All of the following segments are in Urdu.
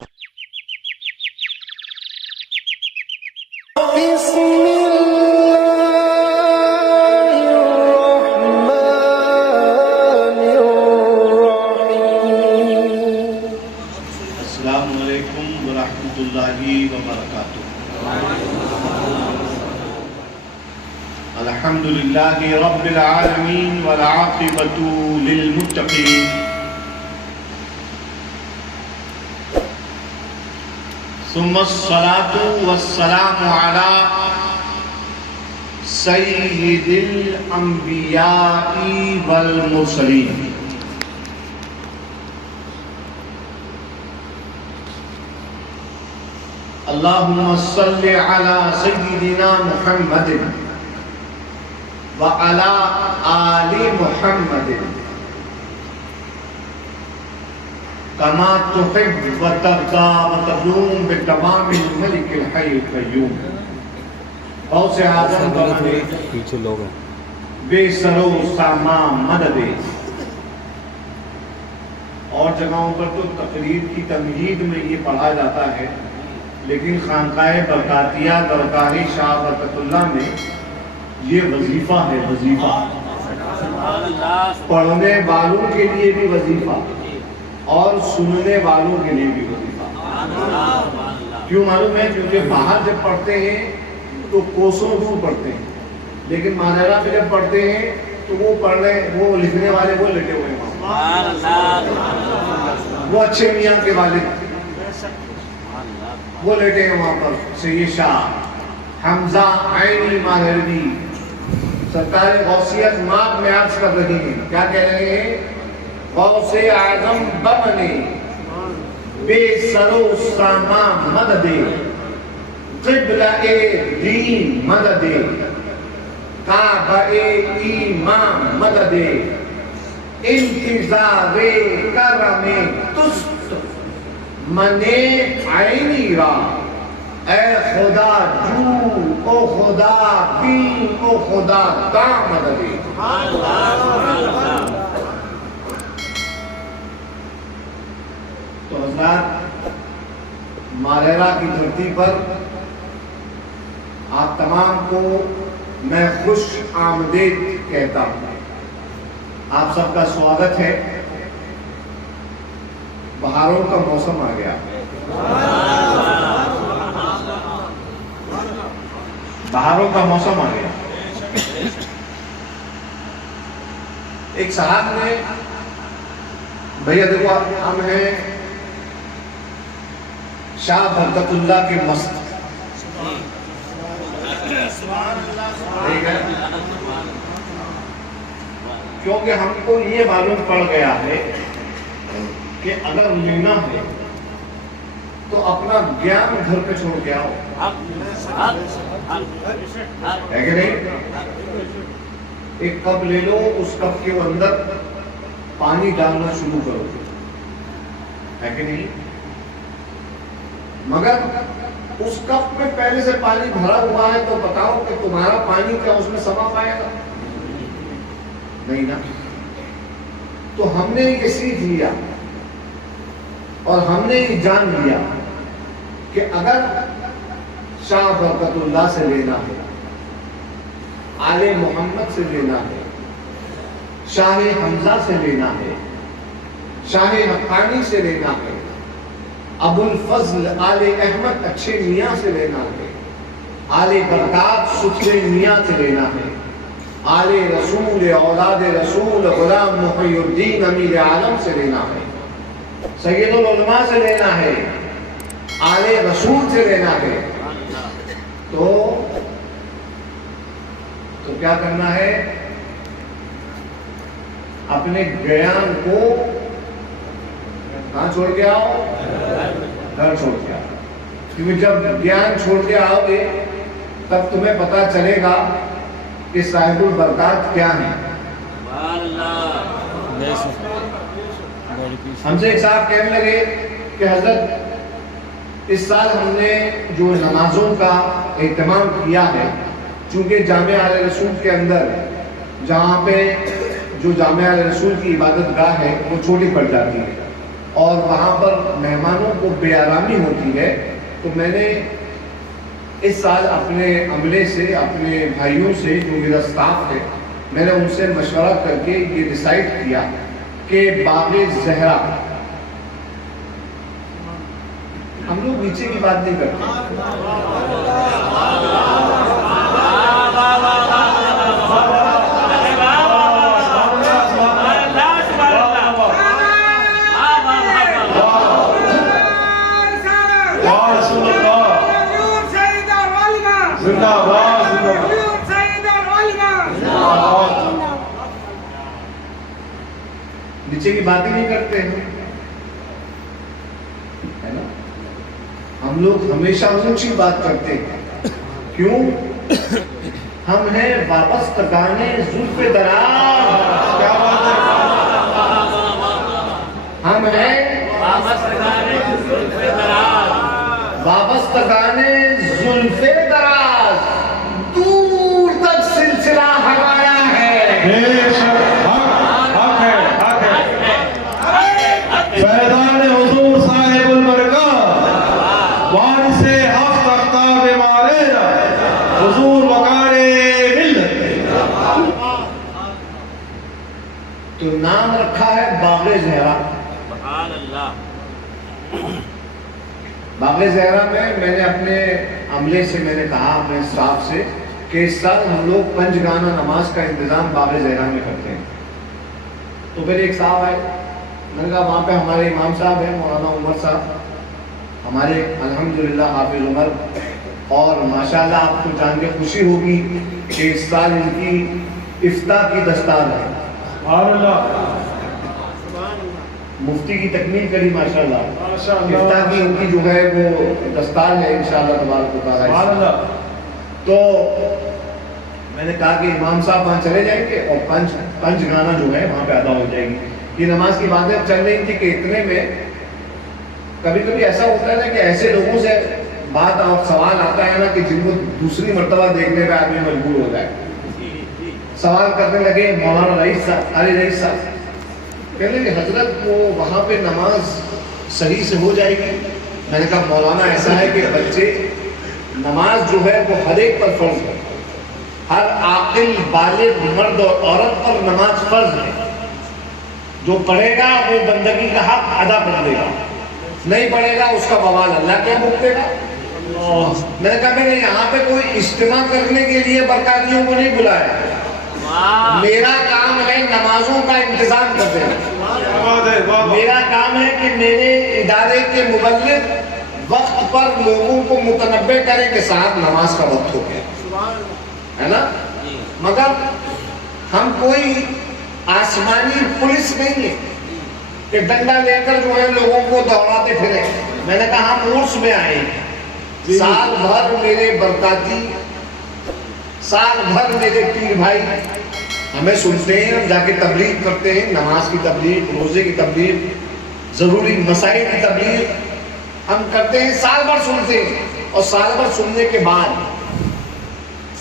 السلام علیکم ورحمۃ اللہ وبرکاتہ۔ الحمد للہ رب العالمین والعاقبۃ للمتقین، ثم الصلاة والسلام علی سید الانبیاء والمرسلین۔ اللہم صلی علی سیدنا محمد وعلی آل محمد کما تحب وترضى وتدوم بتمام الملک الحی القیوم۔ غوث اعظم بمنے پیچھے لوگ ہیں بے سرو سامان مدد۔ اور جگہوں پر تو تقریر کی تمہید میں یہ پڑھا جاتا ہے، لیکن خانقاہ برکاتیہ درگاہ شاہ برکت اللہ میں یہ وظیفہ ہے، وظیفہ پڑھنے والوں کے لیے بھی وظیفہ اور سننے والوں کے لیے بھی وظیفہ۔ کیوں معلوم ہے؟ کیونکہ باہر جب پڑھتے ہیں تو کوسوں دور پڑھتے ہیں، لیکن ماجرا میں جب پڑھتے ہیں تو وہ لکھنے والے وہ لیٹے ہوئے ہیں، وہ اچھے میاں کے والد وہ لیٹے ہیں وہاں پر۔ سید شاہ حمزہ عینی ماہربی سرکار غوثیت ماپ میں عرض کر رہی ہیں، کیا کہہ رہے ہیں؟ غوث اعظم بمنے بے سرو سامان مدد، قبلہ دین مدد، کعبہ ایمان مدد، انتظار کرم تست منے عینی را، اے خدا جو او خدا بین او خدا تا مدد۔ تو حضرات، ماریرا کی دھرتی پر آپ تمام کو میں خوش آمدید کہتا ہوں۔ آپ سب کا سواگت ہے۔ بہاروں کا موسم آ گیا، بہاروں کا موسم آ گیا۔ ایک صاحب نے، بھیا دیکھو ہم ہیں شاہ برکت اللہ کے مست، ٹھیک ہے، کیونکہ ہم کو یہ معلوم پڑ گیا ہے کہ اگر لینا ہے تو اپنا گیان گھر پہ چھوڑ کے آؤ، ہے کہ نہیں؟ ایک کپ لے لو، اس کپ کے اندر پانی ڈالنا شروع کرو، ہے کہ نہیں؟ مگر اس کپ میں پہلے سے پانی بھرا ہوا ہے تو بتاؤ کہ تمہارا پانی کیا اس میں سما پائے گا؟ نہیں نا۔ تو ہم نے یہ سیکھ لیا اور ہم نے یہ جان لیا کہ اگر شاہ برکت اللہ سے لینا ہے، آل محمد سے لینا ہے، شاہ حمزہ سے لینا ہے، شاہ حقانی سے لینا ہے، ابو الفضل آل احمد اچھے میاں سے لینا ہے، آل برکات ستھرے میاں سے لینا ہے، آل رسول اولاد رسول غلام محی الدین امیر عالم سے لینا ہے، سید العلماء سے لینا ہے، آل رسول سے لینا ہے، تو کیا کرنا ہے؟ اپنے گیان کو کہاں چھوڑ کے آؤ؟ گھر چھوڑ کے آؤ، کیونکہ جب گیان چھوڑ کے آؤ گے تب تمہیں پتا چلے گا کہ صاحب البرکات کیا ہیں۔ ہم سے ایک صاحب کہنے لگے کہ حضرت اس سال ہم نے جو نمازوں کا اہتمام کیا ہے، چونکہ جامع آل رسول کے اندر جہاں پہ جو جامع آل رسول کی عبادت گاہ ہے وہ چھوٹی پڑ جاتی ہے، اور وہاں پر مہمانوں کو بے آرامی ہوتی ہے، تو میں نے اس سال اپنے عملے سے، اپنے بھائیوں سے جو میرا اسٹاف ہے، میں نے ان سے مشورہ کر کے یہ ڈیسائیڈ کیا کہ باغ زہرا، ہم لوگ نیچے کی بات نہیں کرتے، نیچے کی بات ہی نہیں کرتے ہیں، ہے نا؟ ہم لوگ ہمیشہ اونچی بات کرتے ہیں، کیوں؟ ہم ہیں وابستگان زلف دراز، کیا بات ہے؟ ہم ہیں وابستگان زلف دراز، دور تک سلسلہ ہمارا ہے، فیضان حضور صاحب البرکات، وارث ہفت اقطاب مارینا، حضور وقار ملت۔ تو نام رکھا ہے باغ زہرا۔ باغ زہرا میں نے اپنے عملے سے میں نے کہا، اپنے اسٹاف سے، کہ اس سال ہم لوگ پنج گانا نماز کا انتظام باغ زہرا میں کرتے ہیں۔ تو پھر ایک صاحب آئے، میں نے کہا وہاں پہ ہمارے امام صاحب ہیں مولانا عمر صاحب، ہمارے الحمدللہ حافظ عمر، اور ماشاءاللہ آپ کو جان کے خوشی ہوگی کہ اس سال ان کی افتاح کی دستار ہے، سبحان اللہ، مفتی کی تکمیل کری ماشاءاللہ، افتاح کی ان کی جو ہے وہ دستار ہے انشاءاللہ تبارک و تعالیٰ۔ تو میں نے کہا کہ امام صاحب وہاں چلے جائیں گے اور پنج گانا جو ہے وہاں پہ ادا ہو جائے گی۔ یہ نماز کی باتیں چل رہی تھی کہ اتنے میں کبھی کبھی ایسا ہوتا ہے نا کہ ایسے لوگوں سے بات اور سوال آتا ہے نا کہ جن کو دوسری مرتبہ دیکھنے پہ آدمی مجبور ہوتا ہے، سوال کرنے لگے مولانا رئیس صاحب، ارے رئیس صاحب کہنے کہ حضرت وہ وہاں پہ نماز صحیح سے ہو جائے گی؟ میں نے کہا مولانا ایسا ہے کہ بچے، نماز جو ہے وہ ہر ایک پر فرض ہے، ہر عاقل بالغ مرد اور عورت پر نماز فرض ہے، جو پڑھے گا وہ بندگی کا حق ادا کر دے گا، نہیں پڑھے گا اس کا بوال اللہ کیا بھگتے گا۔ میں نے کہا میں نے یہاں پہ کوئی اجتماع کرنے کے لیے برکاتیوں کو نہیں بلایا، میرا کام ہے نمازوں کا انتظام کر دینا، میرا کام ہے کہ میرے ادارے کے مبلغ وقت پر لوگوں کو متنبہ کریں کہ صاحب نماز کا وقت ہو گیا، ہے نا؟ مگر ہم کوئی آسمانی پولیس نہیں ہے کہ ڈنڈا لے کر جو ہے لوگوں کو دوڑاتے پھرے۔ میں نے کہا ہم عرس میں آئے ہیں، سال بھر میرے برکاتی، سال بھر میرے پیر بھائی ہمیں سنتے ہیں، ہم جا کے تبلیغ کرتے ہیں، نماز کی تبلیغ، روزے کی تبلیغ، ضروری مسائل کی تبلیغ ہم کرتے ہیں، سال بھر سنتے ہیں، اور سال بھر سننے کے بعد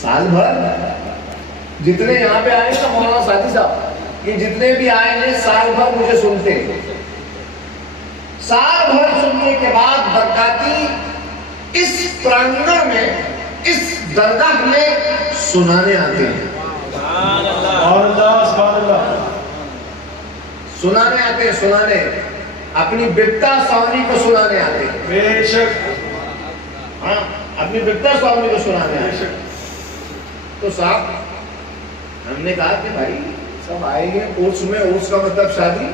سال بھر جتنے یہاں پہ آئے نا مولانا ساتھی صاحب، یہ جتنے بھی آئے ہیں سال بھر مجھے سنتے ہیں، سال بھر سننے کے بعد برکاتی اس پرانگن میں، اس درگاہ میں سنانے آتے ہیں، سنانے آتے ہیں، سنانے اپنی بپتا سوانی کو سنانے آتے ہیں، بے شک، ہاں اپنی بپتا سوانی کو سنانے آتے ہیں۔ تو صاحب ہم نے کہا کہ بھائی سب آئے گے عرس میں، عرس کا مطلب شادی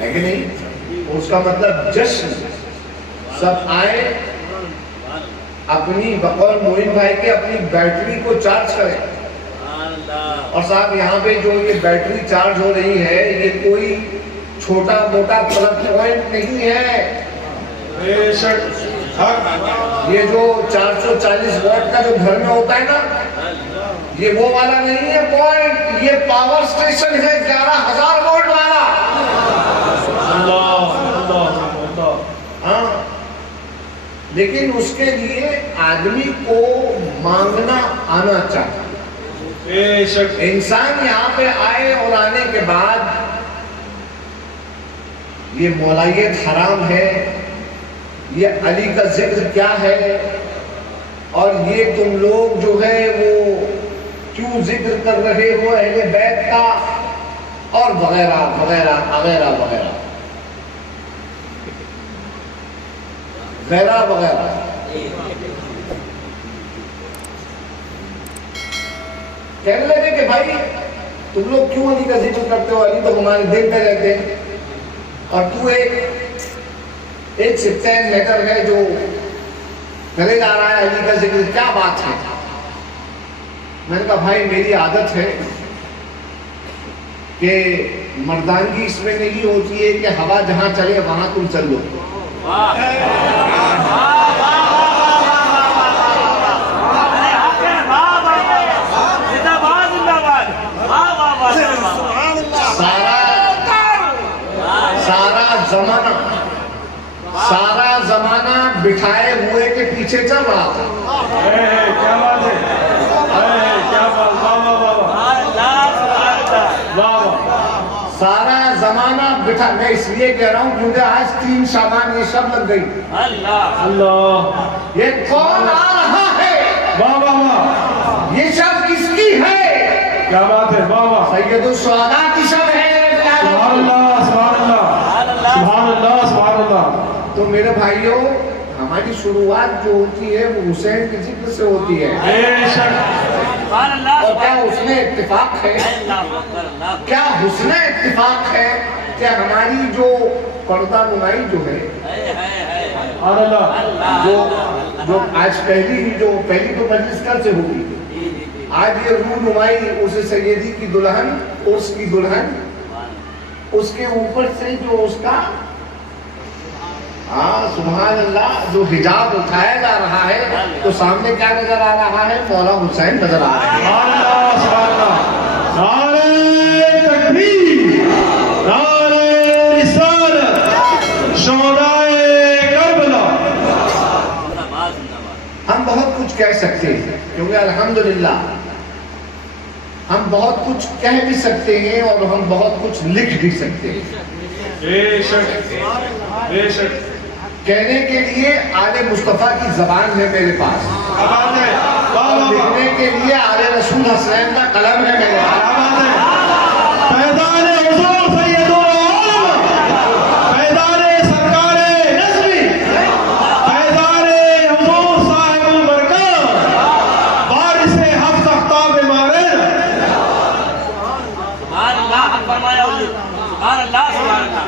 ہے کہ نہیں، عرس کا مطلب جشن، سب آئے اپنی بقول موین بھائی کے اپنی بیٹری کو چارج کریں، اور صاحب یہاں پہ جو یہ بیٹری چارج ہو رہی ہے یہ کوئی چھوٹا موٹا پلگ پوائنٹ نہیں ہے، بے شک، یہ جو 440 واٹ کا جو گھر میں ہوتا ہے نا، یہ وہ والا نہیں ہے پوائنٹ، یہ پاور سٹیشن ہے 11,000 واٹ والا۔ ہاں لیکن اس کے لیے آدمی کو مانگنا آنا چاہیے۔ بے شک، انسان یہاں پہ آئے اور آنے کے بعد یہ مولائیت حرام ہے، یہ علی کا ذکر کیا ہے، اور یہ تم لوگ جو ہے وہ کیوں ذکر کر رہے ہو اہل بیت کا، اور وغیرہ وغیرہ وغیرہ وغیرہ وغیرہ وغیرہ۔ کہنے لگے کہ بھائی تم لوگ کیوں علی کا ذکر کرتے ہو، علی تو ہمارے دل میں رہتے ہیں، اور تو ایک سپتین لیٹر ہے جو کرے جا رہا ہے علی کا ذکر، کیا بات ہے؟ میں نے کہا بھائی میری عادت ہے کہ مردانگی اس میں نہیں ہوتی ہے کہ ہوا جہاں چلے وہاں تم چل لو۔ سارا زمانہ بٹھائے ہوئے کے پیچھے چل رہا تھا۔ کیا بات ہے، کیا بات، سارا زمانہ بٹھا، میں اس لیے کہہ رہا ہوں کیونکہ آج 3 شعبان یہ شب لگ گئی۔ اللہ، یہ کون آ رہا ہے؟ یہ شب کس کی ہے؟ کیا بات ہے، سید الشہداء کی شب ہے۔ سبحان اللہ، سبحان اللہ، سبحان اللہ، سبحان اللہ۔ تو میرے بھائیوں، ہماری شروعات جو ہوتی ہے وہ حسین کے ذکر سے ہوتی ہے، بے شک، اور کیا اس میں اتفاق ہے؟ کیا حسن اتفاق ہے کہ ہماری جو پردہ نمائی جو ہے، جو آج پہلی تو مجلس کل سے ہوگی، آج یہ روح نمائی اس سیدی کی دلہن، اس کی دلہن، اس کے اوپر سے جو اس کا سبحان اللہ جو حجاب اٹھایا جا رہا ہے، تو سامنے کیا نظر آ رہا ہے؟ مولا حسین نظر آ رہا ہے۔ سبحان اللہ، سبحان اللہ، نعرہ تکبیر، نعرہ رسالت، شہداء کربلا۔ ہم بہت کچھ کہہ سکتے ہیں کیونکہ الحمدللہ ہم بہت کچھ کہہ بھی سکتے ہیں اور ہم بہت کچھ لکھ بھی سکتے ہیں۔ بے شک، بے شک، کہنے کے لیے آل مصطفیٰ کی زبان ہے میرے پاس، اور لکھنے کے لیے آل رسول حسین کا قلم ہے میرے پاس۔ فیضان حضور سید العالم، فیضان سرکار نظمی، فیضان حضور صاحب البرکات، وارث ہفت اختاب مارین۔ سبحان اللہ، حق فرمایا حضور، سبحان اللہ، سبحان اللہ،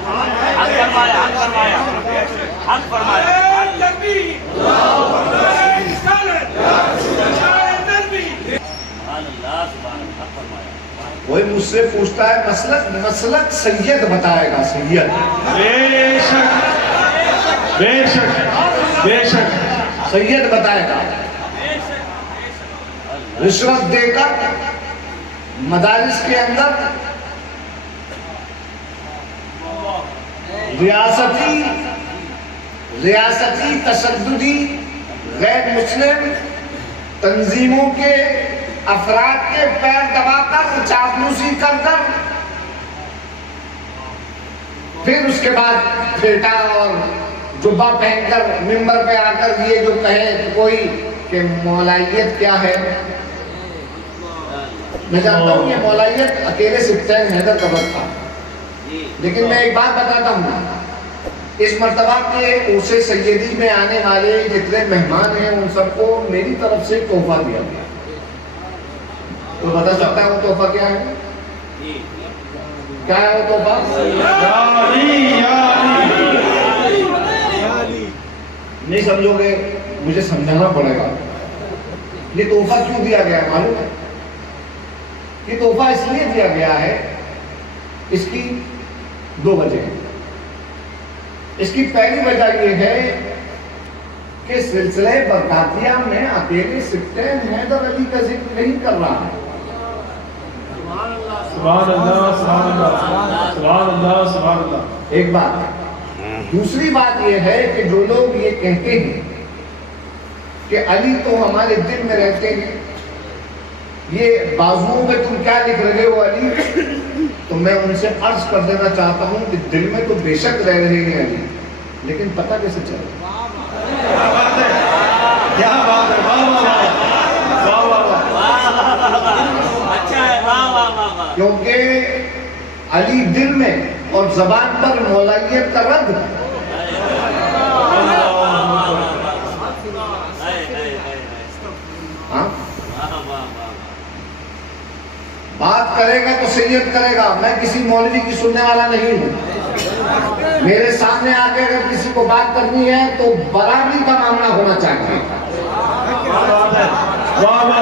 حق فرمایا، حق فرمایا، حق فرمایا۔ کوئی مجھ سے پوچھتا ہے مسلک سید بتائے گا، سید۔ بے شک، بے شک، بے شک، سید بتائے گا۔ رشوت دے کر مدارس کے اندر ریاستی تشددی غیر مسلم تنظیموں کے افراد کے پیر دبا کر چاپلوسی کر کر پھر اس کے بعد پھیٹا اور جبہ پہن کر ممبر پہ آ کر یہ جو کہے کوئی کہ مولائیت کیا ہے۔ میں جانتا ہوں یہ مولائیت اکیلے سپتین حیدر کا وقت تھا، لیکن میں ایک بات بتاتا ہوں، اس مرتبہ کے عرص سیدی میں آنے والے جتنے مہمان ہیں ان سب کو میری طرف سے تحفہ دیا گیا۔ تو بتا سکتا ہے وہ تحفہ کیا ہے؟ کیا ہے وہ تحفہ؟ نہیں سمجھو گے، مجھے سمجھانا پڑے گا۔ یہ تحفہ کیوں دیا گیا ہے معلوم ہے؟ یہ تحفہ اس لیے دیا گیا ہے، اس کی 2 وجہ ہیں۔ اس کی پہلی وجہ یہ ہے کہ سلسلہ برکاتیہ میں اکیلے سپتین حیدر علی کا ذکر نہیں کر رہا ہے۔ سبحان اللہ، سبحان اللہ، سبحان اللہ، سبحان اللہ۔ ایک بات ہے۔ دوسری بات یہ ہے کہ جو لوگ یہ کہتے ہیں کہ علی تو ہمارے دل میں رہتے ہیں، یہ بازوؤں میں تم کیا لکھ رہے ہو علی؟ تو میں ان سے عرض کر دینا چاہتا ہوں کہ دل میں تو بے شک رہ رہے ہیں علی، لیکن پتہ کیسے چلے؟ کیا بات ہے، کیا بات ہے، واہ واہ واہ واہ واہ، اچھا ہے، واہ واہ واہ واہ، کیونکہ علی دل میں اور زبان پر مولائیت کا رد ہے۔ ہاں؟ بات کرے گا تو سید کرے گا، میں کسی مولوی کی سننے والا نہیں ہوں۔ میرے سامنے آ کے اگر کسی کو بات کرنی ہے تو برابری کا معاملہ ہونا چاہیے۔ واہ واہ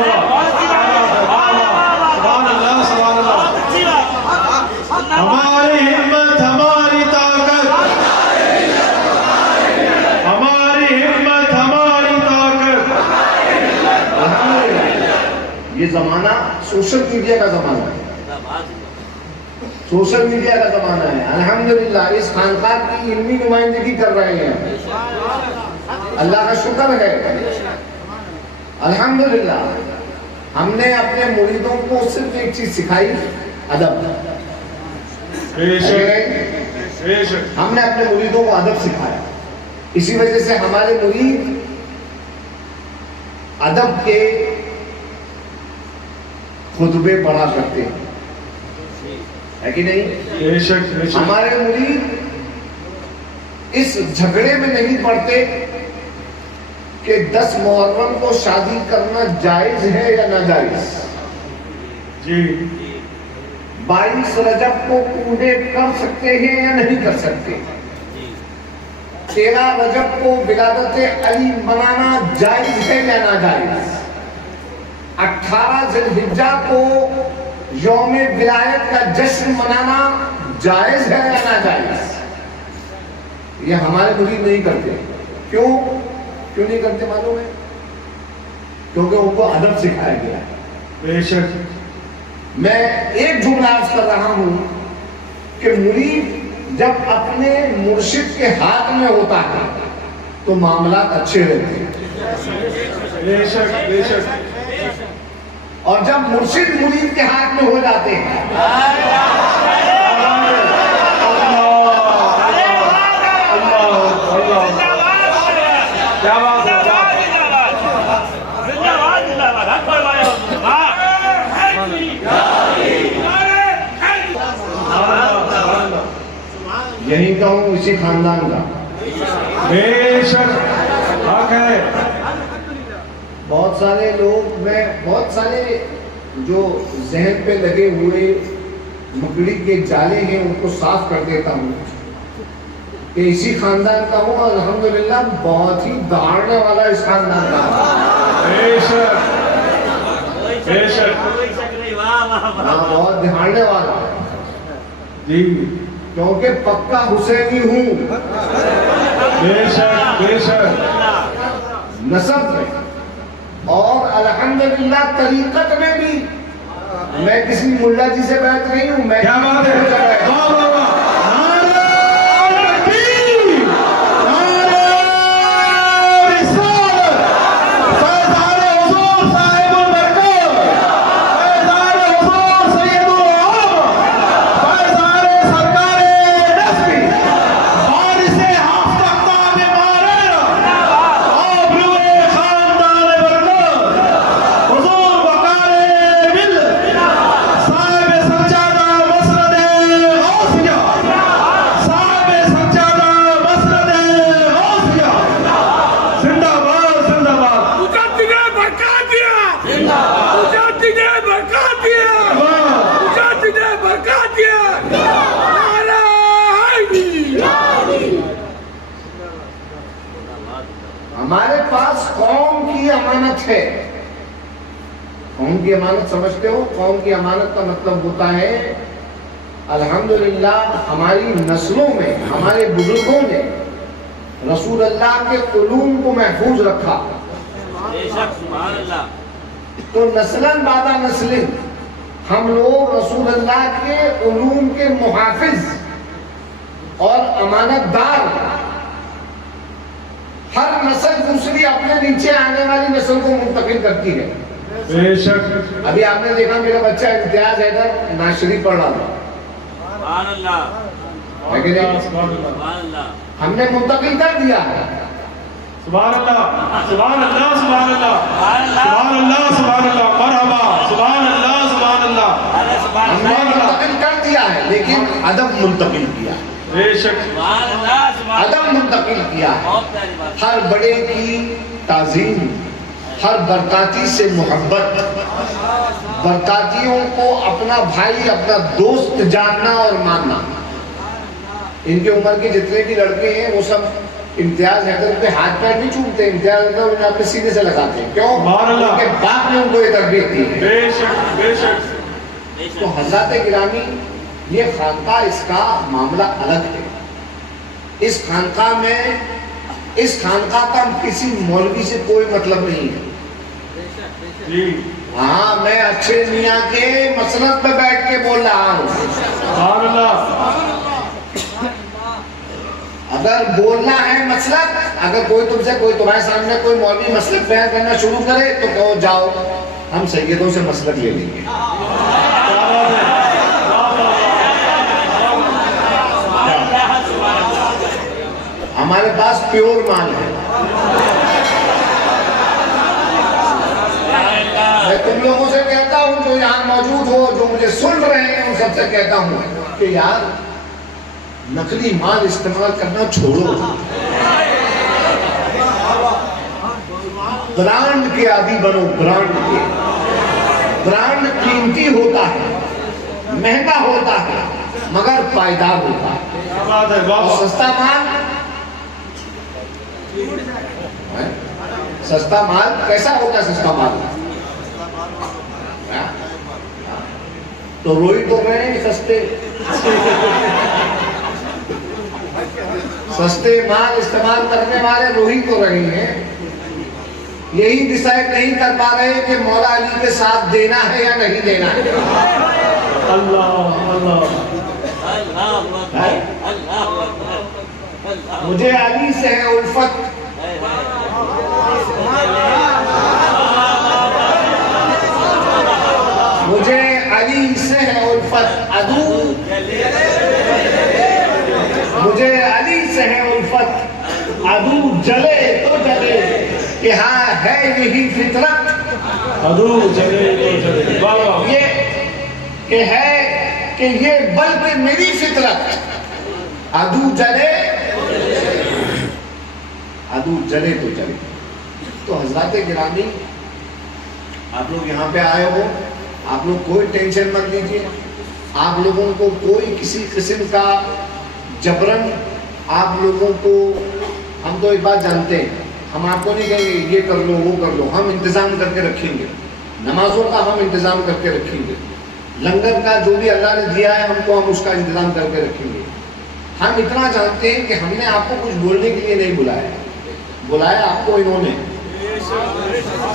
ہماری ہمت ہماری طاقت، ہماری ہمت ہماری طاقت۔ یہ زمانہ سوشل میڈیا کا زمانہ ہے، سوشل میڈیا کا زمانہ ہے۔ الحمدللہ اس خانقاہ کی علمی نمائندگی کر رہے ہیں، اللہ کا شکر ہے۔ الحمدللہ ہم نے اپنے مریدوں کو صرف ایک چیز سکھائی، ادب۔ ہم نے اپنے مریدوں کو ادب سکھایا، اسی وجہ سے ہمارے مرید ادب کے خطبے پڑھا کرتے ہیں، ہے کہ نہیں؟ ہمارے مرید اس جھگڑے میں نہیں پڑتے کہ 10 محرم کو شادی کرنا جائز ہے یا ناجائز، جی 22 رجب کو پورے کر سکتے ہیں یا نہیں کر سکتے، 13 رجب کو ولادت علی منانا جائز ہے یا ناجائز، 18 ذی الحجہ کو یوم ولایت کا جشن منانا جائز ہے یا ناجائز۔ یہ ہمارے مرید نہیں کرتے۔ کیوں نہیں کرتے معلوم ہے؟ کیونکہ ان کو ادب سکھایا گیا ہے۔ بے شک میں ایک جملہ عرض کر رہا ہوں کہ مرید جب اپنے مرشد کے ہاتھ میں ہوتا ہے تو معاملات اچھے رہتے ہیں، بے شک بے شک، اور جب مرشد مرید کے ہاتھ میں ہو جاتے ہیں کیا بات ہے، یہی کہوں اسی خاندان کا بے شک حق ہے۔ بہت سارے لوگ، میں بہت سارے جو ذہن پہ لگے ہوئے مکڑی کے جالے ہیں ان کو صاف کر دیتا ہوں کہ اسی خاندان کا ہوں، الحمدللہ بہت ہی دھاڑنے والا اس خاندان کا ہوں۔ بے شک بے شک، ہاں بہت دھاڑنے والا، جی کیونکہ پکا حسینی ہوں بے شک بے شک، نسب میں اور الحمدللہ طریقت میں بھی۔ میں کسی ملا جی سے بیعت نہیں ہوں، میں کیا بات ہے، واہ واہ واہ، نعرہ تکبیر، نعرہ رسالت، سردار حضور صاحب البرکت، سردار حضور سید العالم، سردار سرکار نسبی، وارث ہفت اقطاب مارنا، آبرو خاندان برکت، حضور وقار ملت، صاحب سجادہ مسند غوثیہ، صاحب سجادہ مسند غوثیہ، زندہ باد زندہ باد، مجدد برکاتیہ، مجدد برکاتیہ، مجدد برکاتیہ، نعرہ حیدری۔ ہمارے پاس قوم کی امانت ہے۔ قوم کی امانت سمجھتے ہو؟ قوم کی امانت کا مطلب ہوتا ہے الحمدللہ ہماری نسلوں میں ہمارے بزرگوں نے رسول اللہ کے علوم کو محفوظ رکھا، تو نسلاً بعد نسل ہم لوگ رسول اللہ کے علوم کے محافظ اور امانت دار۔ ہر نسل دوسری اپنے نیچے آنے والی نسل کو منتقل کرتی ہے۔ بے شک ابھی آپ نے دیکھا میرا بچہ امتیاز حیدر ناشری پڑھ رہا تھا، سبحان اللہ ہے کہ نہیں؟ سبحان اللہ سبحان اللہ ہم نے منتقل کر دیا ہے، سبحان اللہ سبحان اللہ سبحان اللہ سبحان اللہ سبحان اللہ سبحان اللہ مرحبا سبحان اللہ سبحان اللہ ارے سبحان ہم نے اللہ منتقل کر دیا ہے، لیکن ادب منتقل کیا ہے، بے شک سبحان اللہ سبحان اللہ ادب منتقل کیا ہے، بہت پیاری بات ہر بڑے کی تعظیم، ہر برکاتی سے محبت، برکاتیوں کو اپنا بھائی اپنا دوست جاننا اور ماننا۔ ان کی عمر کے جتنے بھی لڑکے ہیں وہ سب امتیاز حیدر پہ ہاتھ پیر نہیں چومتے، امتیاز حیدر انہیں اپنے سینے سے لگاتے ہیں، کیوں؟ سبحان اللہ۔ ان کے باپ نے ان کو یہ تربیت دی ہے۔ بے شک بے شک تو حضرات گرامی، یہ خانقاہ اس کا معاملہ الگ ہے۔ اس خانقاہ کا کسی مولوی سے کوئی مطلب نہیں ہے۔ جی ہاں، میں اچھے میاں کے مسند پہ بیٹھ کے بول رہا ہوں۔ سبحان اللہ اگر بولنا ہے مسلک، اگر کوئی تم سے تمہارے سامنے کوئی مولوی مسلک بیان کرنا شروع کرے تو کہو جاؤ ہم سیدوں سے مسلک لے لیں گے۔ ہمارے پاس پیور مال ہے۔ میں تم لوگوں سے کہتا ہوں جو یہاں موجود ہو، جو مجھے سن رہے ہیں، ان سب سے کہتا ہوں کہ یار نقلی مال استعمال کرنا چھوڑو، برانڈ کے عادی بنو۔ برانڈ کے، برانڈ قیمتی ہوتا ہے، مہنگا ہوتا ہے، مگر پائیدار ہوتا ہے۔ کیا بات ہے، اور واہ سستا مال کیسا ہوتا ہے؟ سستا مال تو روئی تو رہے ہیں سستے مال استعمال کرنے والے روئی تو رہے ہیں، یہی ڈیسائیڈ نہیں کر پا رہے کہ مولا علی کے ساتھ دینا ہے یا نہیں دینا ہے۔ اللہ اللہ اللہ اکبر اللہ اکبر مجھے علی سے ہے الفت، مجھے علی سے ہے الفت، عدو مجھے علی سے ہے الفت، عدو جلے تو جلے، کہ ہاں ہے یہی فطرت، عدو جلے تو جلے، واہ واہ یہ کہ ہے کہ یہ بلکہ میری فطرت، عدو جلے تو جلے۔ تو حضرات گرامی، آپ لوگ یہاں پہ آئے ہو، آپ لوگ کوئی ٹینشن مت لیجیے، آپ لوگوں کو کوئی کسی قسم کا جبرن، آپ لوگوں کو، ہم تو ایک بات جانتے ہیں، ہم آپ کو نہیں کہیں گے یہ کر لو وہ کر لو، ہم انتظام کر کے رکھیں گے، نمازوں کا ہم انتظام کر کے رکھیں گے، لنگر کا جو بھی اللہ نے دیا ہے ہم کو، ہم اس کا انتظام کر کے رکھیں گے۔ ہم اتنا جانتے ہیں کہ ہم نے آپ کو کچھ بولنے کے لیے نہیں بلایا آپ کو انہوں نے،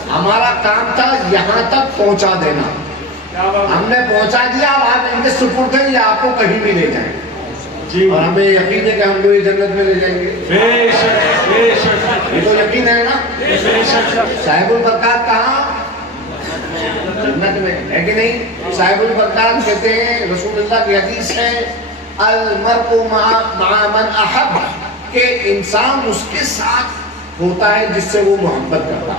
ہمارا کام تھا یہاں تک پہنچا دینا، ہم نے پہنچا دیا، اب آپ ان کے سپرد ہیں، یا آپ کو کہیں بھی لے جائیں، جی اور ہمیں یقین ہے کہ ہم لوگ جنت میں لے جائیں گے، بے شک بے شک یہ تو یقین ہے نا۔ بے شک صاحب البرکات کہاں؟ جنت میں، ہے کہ نہیں؟ صاحب البرکات کہتے ہیں، رسول اللہ کی حدیث ہے، المرء مع من احب، کہ انسان اس کے ساتھ ہوتا ہے جس سے وہ محبت کرتا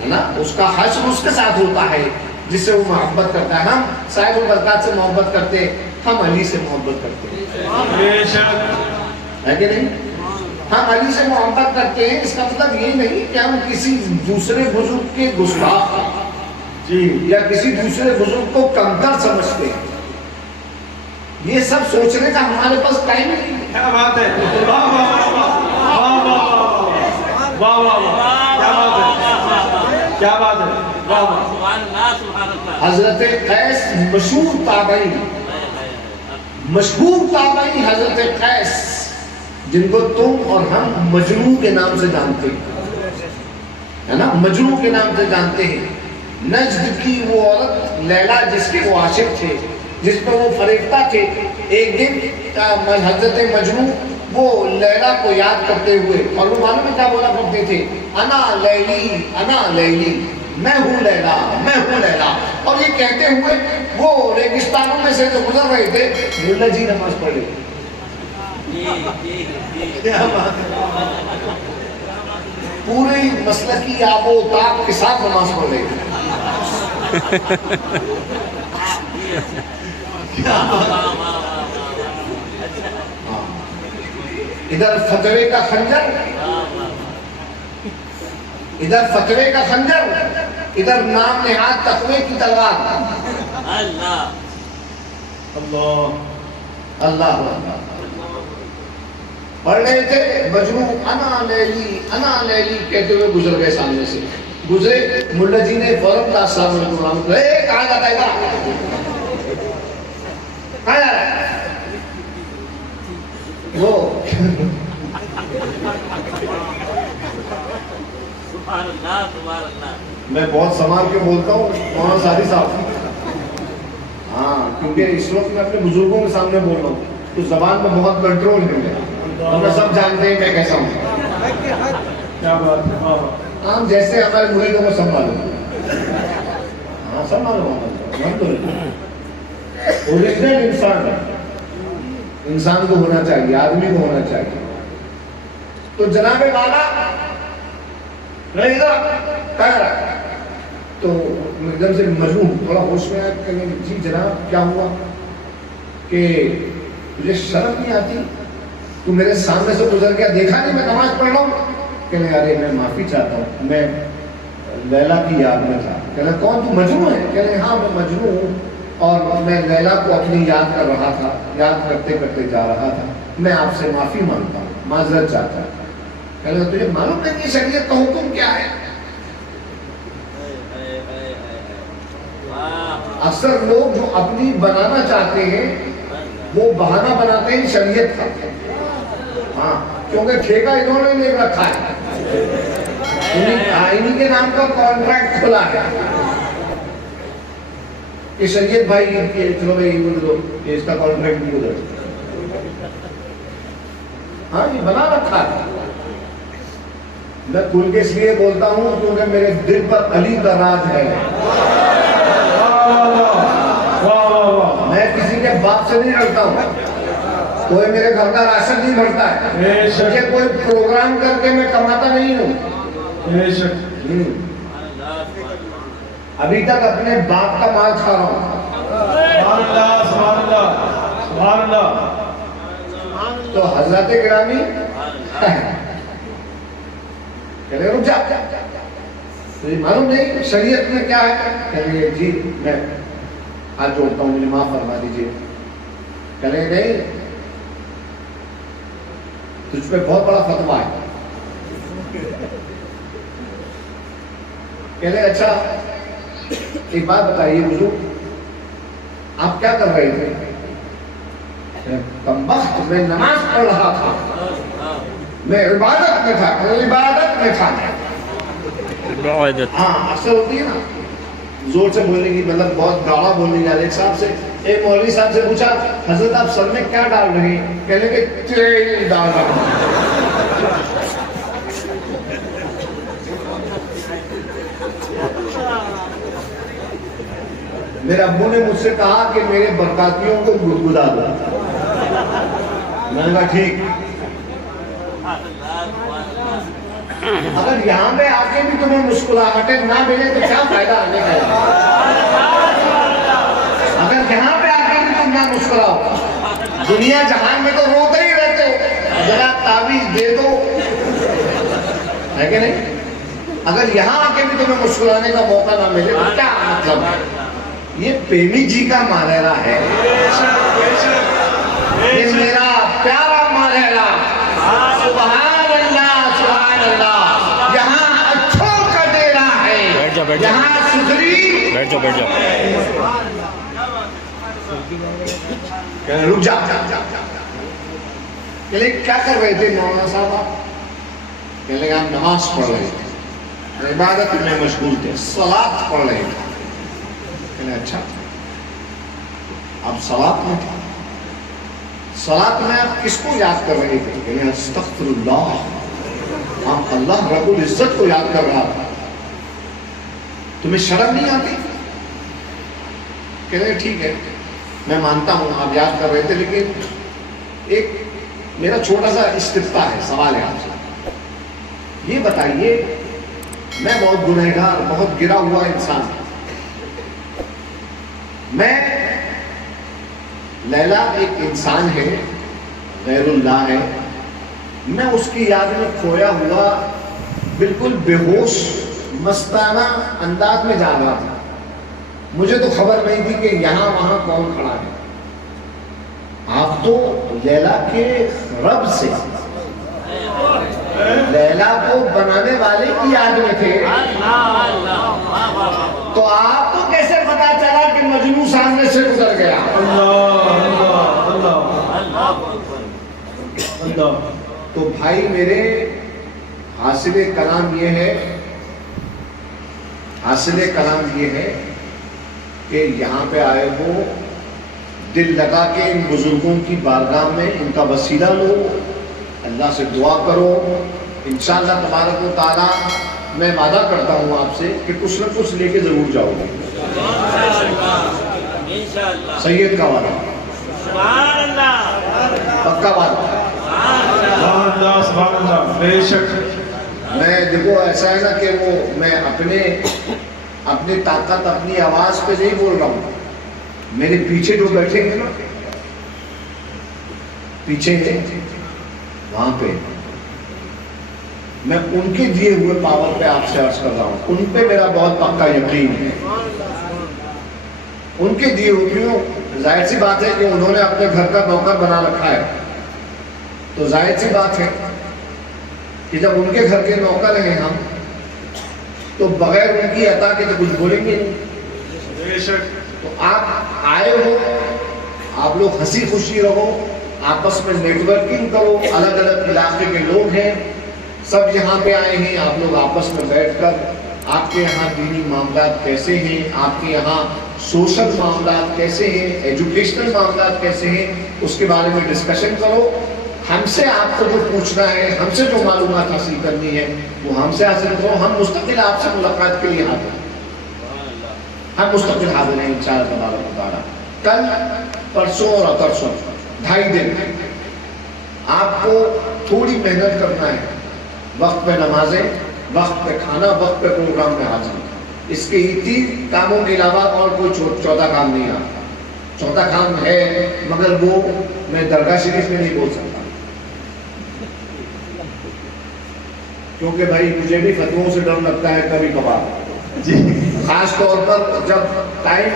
ہے نا، اس کا حشر اس کے ساتھ ہوتا ہے جس سے وہ محبت کرتا ہے۔ ہم صاحب البرکات سے محبت کرتے، ہم علی سے محبت کرتے، بے شک ہے کہ نہیں؟ ہم علی سے محبت کرتے ہیں، اس کا مطلب یہ نہیں کہ ہم کسی دوسرے بزرگ کے گستاخ جی یا کسی دوسرے بزرگ کو کمتر سمجھتے ہیں، یہ سب سوچنے کا ہمارے پاس ٹائم نہیں ہے۔ کیا بات ہے، واہ واہ واہ واہ واہ واہ، کیا بات ہے، واہ واہ۔ سبحان اللہ سبحان اللہ حضرت قیس مشہور تابعی حضرت قیس، جن کو تم اور ہم مجنو کے نام سے جانتے ہیں، ہے نا، مجنو کے نام سے جانتے ہیں۔ نجد کی وہ عورت لیلا جس کے وہ عاشق تھے، جس پہ وہ فریفتہ تھے، ایک دن حضرت مجنو وہ لیلا کو یاد کرتے ہوئے، اور وہ معلوم ہے کیا بولا کرتے تھے، انا لیلی میں ہوں لیلا، میں ہوں لیلا. اور یہ کہتے ہوئے وہ ریگستانوں میں سے جو گزر رہے تھے، ملا جی نماز پڑھ رہے. پوری مسلکی آب و تاب کے ساتھ نماز پڑھ رہے تھے. ادھر فتوے کا خنجر، ادھر فتوے کا خنجر، ادھر نام نہاد تقوی کی تلوار. اللہ اللہ اللہ پڑھ رہے تھے. مجنو انا لیلی انا لیلی کہتے ہوئے گزر گئے سامنے سے. گزرے، ملا جی نے فوراً کہا السلام علیکم. کہاں جاتا ہے کہاں جا رہا ہے وہ؟ سبحان اللہ سبحان اللہ. میں بہت سنبھال کے بولتا ہوں مولانا ساری صاحب. ہاں کیونکہ اس وقت میں اپنے بزرگوں کے سامنے بول رہا ہوں تو زبان میں بہت کنٹرول ہے مجھے. ہمیں سب جانتے ہیں میں کیسا ہوں. کیا بات ہے. ہم جیسے ہمارے مریدوں کو سنبھالو. ہاں سنبھالو اوریجنل انسان ہے. انسان کو ہونا چاہیے، آدمی کو ہونا چاہیے. تو جناب والا تو ایک دم سے مجنون تھوڑا ہوش میں آیا. کہ جی جناب کیا ہوا کہ تجھے شرم نہیں آتی؟ تو میرے سامنے سے گزر گیا، دیکھا نہیں میں نماز پڑھ رہا ہوں. کہنے ارے میں معافی چاہتا ہوں، میں لیلا کی یاد میں تھا. کہنا کون تو مجنون ہے؟ کہنے ہاں میں مجنون ہوں اور میں لیلا کو اپنی یاد کر رہا تھا، یاد کرتے کرتے جا رہا تھا. میں آپ سے معافی مانگتا ہوں، معذرت چاہتا ہوں. کہنے تجھے معلوم نہیں کہ شریعت کا حکم کیا ہے؟ اکثر لوگ جو اپنی بنانا چاہتے ہیں وہ بہانہ بناتے ہیں شریعت کا. ہاں کیونکہ ٹھیکہ انہوں نے لے رکھا ہے، انہیں کے نام کا کانٹریکٹ کھلا ہے کہ شریعت بھائی چلو بھائی بول دو اس کا کانٹریکٹ بھی ادھر. ہاں یہ بنا رکھا ہے. میں کھل کے اس لیے بولتا ہوں کیونکہ میرے دل پر علی کا راج ہے. میں کسی کے باپ سے نہیں لڑتا ہوں، کوئی میرے گھر کا راشن نہیں بھرتا ہے، مجھے کوئی پروگرام کر کے میں کماتا نہیں ہوں. ابھی تک اپنے باپ کا مال کھا رہا ہوں. تو حضرت گرامی کہہ رہے رک جا، تجھے معلوم نہیں شریعت میں کیا ہے؟ کہہ رہے جی میں ہاتھ جوڑتا ہوں مجھے معاف فرما دیجیے. کہہ رہے نہیں تجھ پہ بہت بڑا فتویٰ ہے. کہہ رہے اچھا ایک بات بتائیے حضور آپ کیا کر رہے تھے؟ کمبخت میں نماز پڑھ رہا تھا، میں عبادت میں تھا. عبادت میں تھا. ہاں اکثر ہوتی ہے نا زور سے بولنے کی، مطلب بہت گاڑا بولنے کی. ایک صاحب سے ایک مولوی صاحب سے پوچھا حضرت آپ سر میں کیا ڈال رہے ہیں؟ کہنے کہ تیل ڈال رہا ہوں. میرے ابو نے مجھ سے کہا کہ میرے برکاتیوں کو گدگدا دو. میں نے کہا ٹھیک. اگر یہاں پہ آ کے بھی تمہیں مسکراہٹیں نہ ملے تو کیا فائدہ آنے کا؟ اگر یہاں پہ آ کے بھی تم نہ مسکراؤ، دنیا جہان میں تو روتے ہی رہتے ہو، ذرا تعویذ دے دو، ہے کہ نہیں؟ اگر یہاں آ کے بھی تمہیں مسکرانے کا موقع نہ ملے تو کیا مطلب ہے؟ یہ پیمی جی کا مالیرا ہے، یہ میرا پیارا مالیرا. سبحان اللہ سبحان اللہ. یہاں اچھوں کا ڈیرا ہے، یہاں سدری. بیٹھ جاؤ. رک جا. کیا کر رہے تھے مولانا صاحب آپ؟ کہنے لگے ہم نماز پڑھ رہے تھے، عبادت میں مشغول تھے، صلاۃ پڑھ رہے تھے. کہنے اچھا آپ صلاۃ میں تھے، صلاۃ میں آپ کس کو یاد کر رہے تھے؟ کہنے استغفر اللہ. ہم اللہ رب العزت کو یاد کر رہا تھا. تمہیں شرم نہیں آتی؟ کہہ رہے ٹھیک ہے میں مانتا ہوں آپ یاد کر رہے تھے، لیکن ایک میرا چھوٹا سا استفتاء ہے، سوال ہے آپ سے، یہ بتائیے میں بہت گنہگار، بہت گرا ہوا انسان، میں لیلا ایک انسان ہے، غیر اللہ ہے، میں اس کی یاد میں کھویا ہوا بالکل بے ہوش مستانہ انداز میں جا رہا تھا، مجھے تو خبر نہیں تھی کہ یہاں وہاں کون کھڑا ہے، آپ تو لیلا کے رب سے، لیلا کو بنانے والے کی یاد میں تھے، تو آپ کو کیسے پتا چلا کہ مجنو سامنے سے گزر گیا؟ تو بھائی میرے حاصل کلام یہ ہے کہ یہاں پہ آئے ہو، دل لگا کے ان بزرگوں کی بارگاہ میں ان کا وسیلہ لو، اللہ سے دعا کرو، انشاءاللہ تبارک و تعالیٰ میں وعدہ کرتا ہوں آپ سے کہ کچھ نہ کچھ لے کے ضرور جاؤ گے، سید کا وعدہ، پکا وعدہ۔ بے شک میں دیکھو ایسا ہے نا کہ وہ میں اپنی طاقت اپنی آواز پہ نہیں بول رہا ہوں، میرے پیچھے جو بیٹھے ہیں نا، پیچھے ہیں وہاں پہ، میں ان کے دیے ہوئے پاور پہ آپ سے عرض کر رہا ہوں، ان پہ میرا بہت پکا یقین ہے، ان کے دیے ہوئے، کیوں؟ ظاہر سی بات ہے کہ انہوں نے اپنے گھر کا نوکر بنا رکھا ہے، تو ظاہر سی بات ہے کہ جب ان کے گھر کے نوکر ہیں ہم، تو بغیر ان کی عطا کے تو کچھ بولیں گے نہیں۔ تو آپ آئے ہو، آپ لوگ ہنسی خوشی رہو، آپس میں نیٹ ورکنگ کرو، الگ الگ علاقے کے لوگ ہیں، سب یہاں پہ آئے ہیں، آپ لوگ آپس میں بیٹھ کر آپ کے یہاں دینی معاملات کیسے ہیں، آپ کے یہاں سوشل معاملات کیسے ہیں، ایجوکیشنل معاملات کیسے ہیں، اس کے بارے میں ڈسکشن کرو، ہم سے آپ کو جو پوچھنا ہے، ہم سے جو معلومات حاصل کرنی ہے وہ ہم سے حاصل کرو، ہم مستقل آپ سے ملاقات کے لیے حاضر ہیں، ہم مستقل حاضر ہیں انشاءاللہ تبارک و تعالیٰ۔ کل پرسوں اور اترسوں 2.5 دن آپ کو تھوڑی محنت کرنا ہے، وقت پہ نمازیں، وقت پہ کھانا، وقت پہ پروگرام میں حاضر، اس کے 3 کاموں کے علاوہ اور کوئی چوتھا کام نہیں آتا، چوتھا کام ہے مگر وہ میں درگاہ شریف میں نہیں بول سکتا، کیونکہ بھائی مجھے بھی فتووں سے ڈر لگتا ہے کبھی کبھار، خاص طور پر جب ٹائم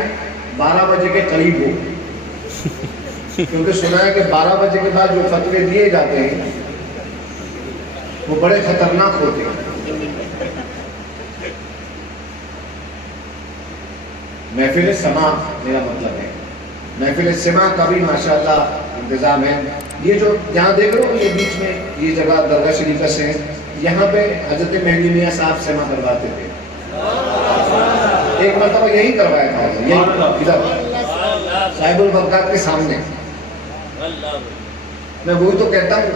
12 بجے کے قریب ہو، کیونکہ سنا ہے کہ 12 بجے کے بعد جو فتوے دیے جاتے ہیں وہ بڑے خطرناک ہوتے ہیں۔ محفل سماع میرا مطلب ہے، محفل سماع کا بھی ماشاءاللہ انتظام ہے، یہ جو یہاں دیکھ رہے ہو یہ بیچ میں یہ جگہ درگاہ شریف سے ہے، یہاں پہ حضرت مہدی میاں صاحب سماع کرواتے تھے، ایک مرتبہ یہی کروایا تھا، یہی ادھر صاحب البرکات کے سامنے۔ میں وہی تو کہتا ہوں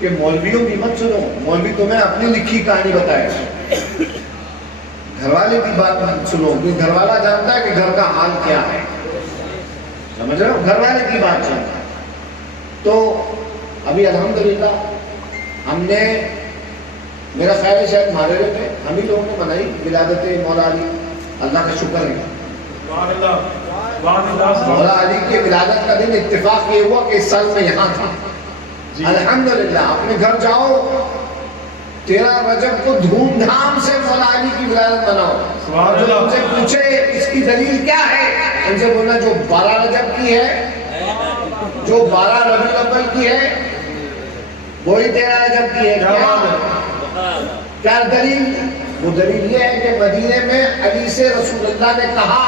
کہ مولویوں کی مت سنو، مولوی تمہیں اپنی لکھی کہانی بتائے، گھر والے کی بات مت سنو، کیونکہ گھر والا جانتا ہے کہ گھر کا حال کیا ہے، سمجھ رہے ہو، گھر والے کی بات سنتا۔ تو ابھی الحمدللہ ہم نے، میرا خیال ہے شاید مارے میں ہم ہی لوگوں نے منائی ولادت مولا علی، اللہ کا شکر ہے، مولا علی کی ولادت کا دن اتفاق یہ ہوا کہ اس سال میں یہاں تھا، الحمدللہ۔ اپنے گھر جاؤ، 13 رجب کو دھوم دھام سے مولا علی کی ولادت مناؤ، جو ان سے پوچھے اس کی دلیل کیا ہے، ان سے بولنا جو 12 رجب کی ہے، جو 12 ربیع الاول کی ہے، وہی 13 رجب کی ہے۔ کیا دلیل؟ وہ دلیل یہ ہے کہ مدینے میں علی سے رسول اللہ نے کہا،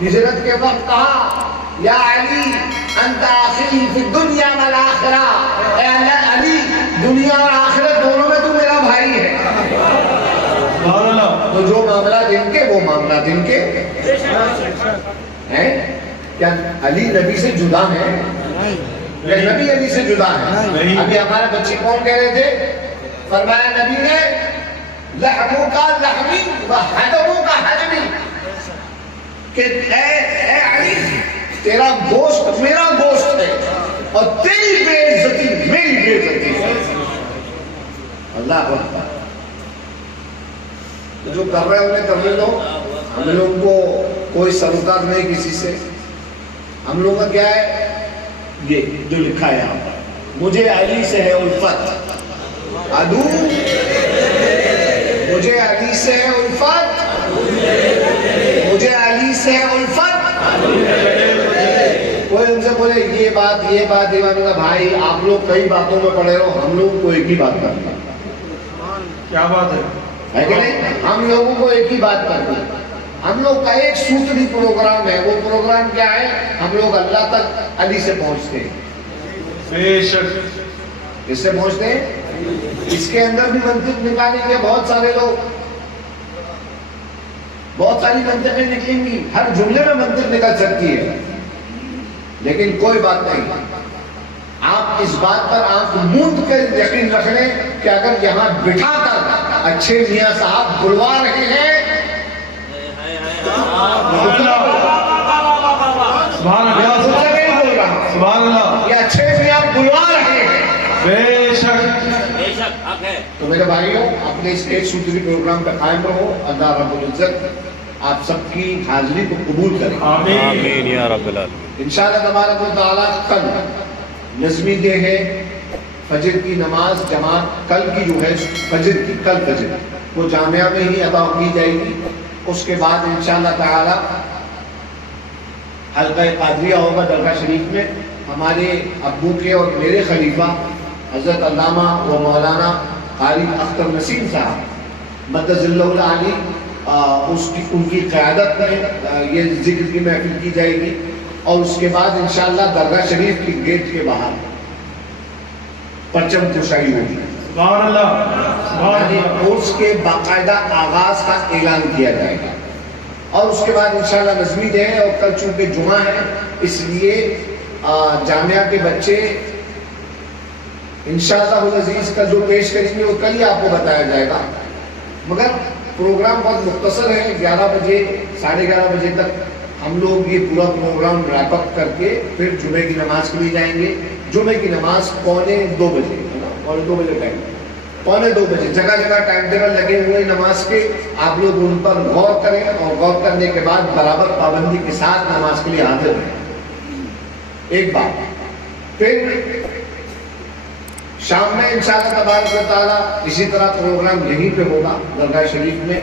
ہجرت کے وقت کہا، یا علی انت آخری فی الدنیا والآخرہ، اے علی دنیا اور آخرت دونوں میں تو میرا بھائی ہے، تو جو معاملات ان کے وہ معاملات ان کے ہیں۔ کیا علی نبی سے جدا ہے؟ نبی علی سے جدا ہے؟ ابھی ہمارے بچے کون کہہ رہے تھے؟ فرمایا نبی نے لحموں کا لحمی و حدموں کا حجمی، کہ اے علی تیرا گوشت میرا گوشت ہے اور تیری بے عزتی میری بے عزتی ہے۔ اللہ اکبر۔ جو کر رہے انہیں کرنے دو، ہم لوگ کو کوئی سروکار نہیں کسی سے۔ ہم لوگ کا کیا ہے، یہ جو لکھا ہے یہاں پر، مجھے علی سے ہے الفت عدو، مجھے علی سے ہے الفت، مجھے علی سے ہے الفت۔ کوئی ان سے بولے یہ بات بھائی آپ لوگ کئی باتوں میں پڑے ہو، ہم لوگ کو ایک ہی بات کرنا ہے۔ کیا بات ہے کہ نہیں؟ ہم لوگوں کو ایک ہی بات کرنا ہے۔ ہم لوگ کا ایک سوتری پروگرام ہے، وہ پروگرام کیا ہے، ہم لوگ اللہ تک علی سے پہنچتے ہیں۔ بے شک اس سے پہنچتے ہیں، اس کے اندر بھی منطق نکالیں گے بہت سارے لوگ، بہت ساری منطقیں نکلیں گی، ہر جملے میں منطق نکل سکتی ہے، لیکن کوئی بات نہیں۔ آپ اس بات پر آنکھ موند کر یقین رکھ لیں کہ اگر یہاں بٹھا کر اچھے میاں صاحب بلوا رہے ہیں، سبحان اللہ سبحان اللہ، یہ اچھے میاں بلوا رہے ہیں، بے شک بے شک حق ہے۔ تو میرے بھائیوں اپنے اس ایک سوتری پروگرام پہ قائم رہو۔ اللہ رب العزت آپ سب کی حاضری کو قبول کریں، آمین یا رب العالمین۔ انشاءاللہ تبارک و تعالیٰ کل نظمی دے ہے، فجر کی نماز جماعت کل کی جو ہے فجر کی، کل فجر وہ جامعہ میں ہی ادا کی جائے گی۔ اس کے بعد انشاءاللہ تعالیٰ حلقہ قادریہ ہوگا درگاہ شریف میں۔ ہمارے ابو کے اور میرے خلیفہ حضرت علامہ و مولانا قاری اختر نسیم صاحب مدد اللہ العالی، ان کی قیادت میں یہ ذکر کی محفل کی جائے گی، اور اس کے بعد انشاءاللہ درگاہ شریف کی گیٹ کے باہر پرچم کشائی ہوگی، سبحان اللہ سبحان یعنی اللہ۔ اس کے باقاعدہ آغاز کا اعلان کیا جائے گا، اور اس کے بعد انشاءاللہ نظمی دے ہے، اور کل چونکہ جمعہ ہے اس لیے جامعہ کے بچے انشاءاللہ العزیز کا جو پیش کریں گے وہ کل ہی آپ کو بتایا جائے گا، مگر پروگرام بہت مختصر ہے۔ 11 بجے 11:30 بجے تک ہم لوگ یہ پورا پروگرام ریپ اپ کر کے پھر جمعے کی نماز کے لیے جائیں گے۔ جمعے کی نماز 1:45 بجے، 1:45 بجے ٹائم، 1:45 بجے جگہ جگہ ٹائم ٹیبل لگے ہوئے نماز کے، آپ لوگ ان پر غور کریں، اور غور کرنے کے بعد برابر پابندی کے ساتھ نماز کے لیے حاضر ہیں۔ ایک بات، پھر شام میں انشاءاللہ تبارک و تعالیٰ اسی طرح پروگرام یہیں پہ ہوگا درگاہ شریف میں۔